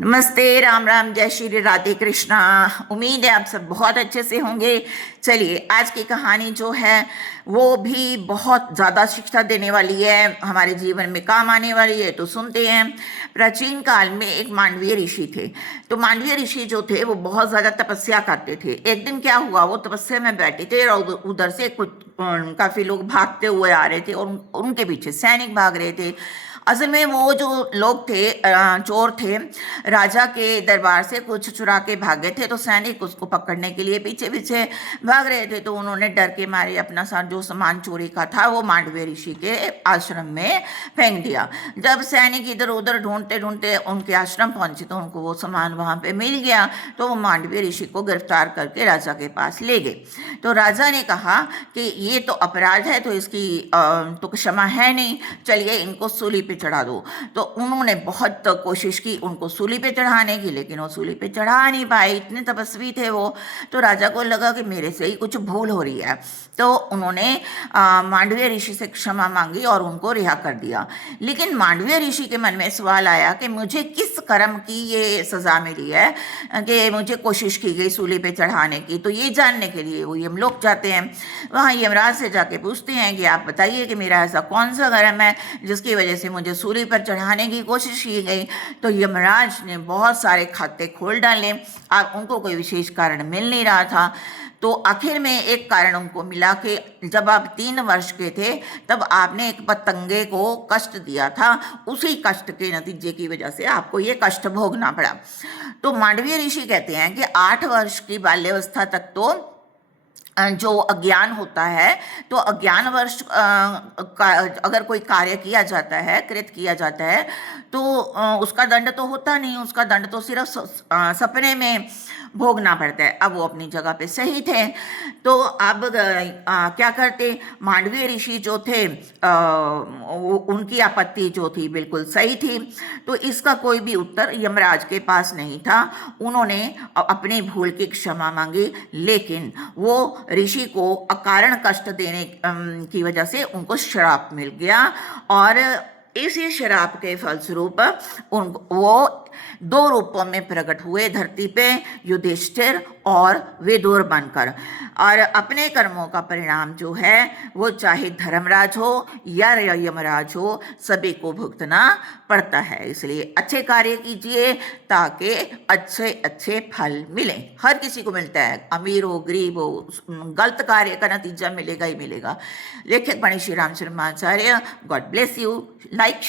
नमस्ते, राम राम, जय श्री राधे कृष्णा। उम्मीद है आप सब बहुत अच्छे से होंगे। चलिए, आज की कहानी जो है वो भी बहुत ज़्यादा शिक्षा देने वाली है, हमारे जीवन में काम आने वाली है। तो सुनते हैं। प्राचीन काल में एक मांडवीय ऋषि थे। तो मांडवीय ऋषि जो थे वो बहुत ज़्यादा तपस्या करते थे। एक दिन क्या हुआ, वो तपस्या में बैठे थे और उधर से कुछ काफ़ी लोग भागते हुए आ रहे थे और उनके पीछे सैनिक भाग रहे थे। असल में वो जो लोग थे, चोर थे, राजा के दरबार से कुछ चुरा के भागे थे। तो सैनिक उसको पकड़ने के लिए पीछे पीछे भाग रहे थे। तो उन्होंने डर के मारे अपना सारा जो सामान चोरी का था वो मांडवीय ऋषि के आश्रम में फेंक दिया। जब सैनिक इधर उधर ढूंढते ढूंढते उनके आश्रम पहुंचे तो उनको वो सामान वहां पे मिल गया। तो वो मांडवीय ऋषि को गिरफ्तार करके राजा के पास ले गए। तो राजा ने कहा कि ये तो अपराध है, तो इसकी तो क्षमा है नहीं, चलिए इनको सूली पे चढ़ा दो। तो उन्होंने बहुत कोशिश की उनको सूली पे चढ़ाने की, लेकिन वो सूली पे चढ़ा नहीं पाए, इतने तपस्वी थे वो। तो राजा को लगा कि मेरे से ही कुछ भूल हो रही है। तो उन्होंने मांडवीय ऋषि से क्षमा मांगी और उनको रिहा कर दिया। लेकिन मांडवीय ऋषि के मन में सवाल आया कि मुझे किस कर्म की ये सजा मिली है कि मुझे कोशिश की गई सूली पे चढ़ाने की। तो ये जानने के लिए वो यमलोक जाते हैं। वहाँ यमराज से जाके पूछते हैं कि आप बताइए कि मेरा ऐसा कौन सा कर्म है जिसकी वजह से मुझे सूली पर चढ़ाने की कोशिश की गई। तो यमराज ने बहुत सारे खाते खोल डाले। अब उनको कोई विशेष कारण मिल नहीं रहा था। तो आखिर में एक कारण उनको मिला कि जब आप 3 वर्ष के थे तब आपने एक पतंगे को कष्ट दिया था, उसी कष्ट के नतीजे की वजह से आपको ये कष्ट भोगना पड़ा। तो मांडवीय ऋषि कहते हैं कि 8 वर्ष की बाल्यावस्था तक तो जो अज्ञान होता है, तो अज्ञान वर्ष अगर कोई कार्य किया जाता है, कृत किया जाता है, तो उसका दंड तो होता नहीं, उसका दंड तो सिर्फ सपने में भोगना पड़ता है। अब वो अपनी जगह पे सही थे। तो अब क्या करते, मांडवीय ऋषि जो थे उनकी आपत्ति जो थी बिल्कुल सही थी। तो इसका कोई भी उत्तर यमराज के पास नहीं था। उन्होंने अपनी भूल की क्षमा मांगी, लेकिन वो ऋषि को अकारण कष्ट देने की वजह से उनको श्राप मिल गया। और इसी श्राप के फलस्वरूप वो 2 रूपों में प्रकट हुए धरती पे, युधिष्ठिर और विदुर बनकर। और अपने कर्मों का परिणाम जो है वो चाहे धर्मराज हो या यमराज हो, सभी को भुगतना पड़ता है। इसलिए अच्छे कार्य कीजिए ताकि अच्छे अच्छे फल मिले। हर किसी को मिलता है, अमीर हो गरीब हो, गलत कार्य का नतीजा मिलेगा ही मिलेगा। लेखक पणि Shri Ram Sharmacharya. God bless you. Like